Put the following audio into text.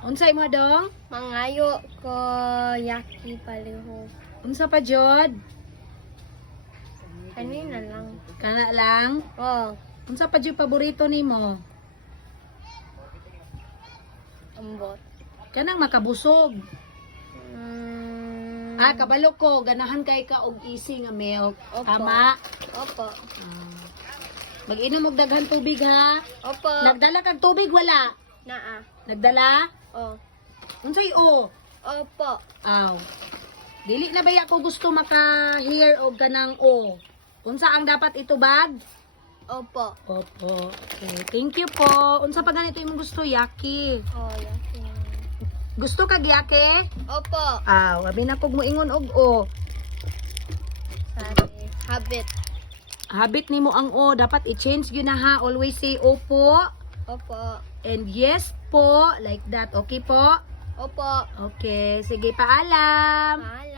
Unsay mo dong? Mangayo ko yaki paliho. Unsa pa jud? Kanina lang. Kana lang. Oh, Unsa pa jud paborito nimo? ambot. Kanang makabusog. Mm, Ah, kabalo ko, ganahan kay ka og easy nga milk. Opo. Tama. Opo. Ah. Mag-inom og daghan tubig ha. Opo. Nagdala kag tubig wala. Naa. Nagdala? Oh. Unsay o? Opo. Aw. Dili na ba ako gusto maka-hear og kanang o? Unsa ang dapat itubag? Opo. Opo. Okay. Thank you po. Unsa pa ganito imong gusto yaki? Oh, yaki. Gusto kag yaki? Opo. Ah, wabi na kog moingon og o. Sorry. Habit. Habit nimo ang o, dapat i-change gyud na ha. Always say opo Opo. and yes po like that. Okay po? Opo. Okay, sige paalam. Paalam.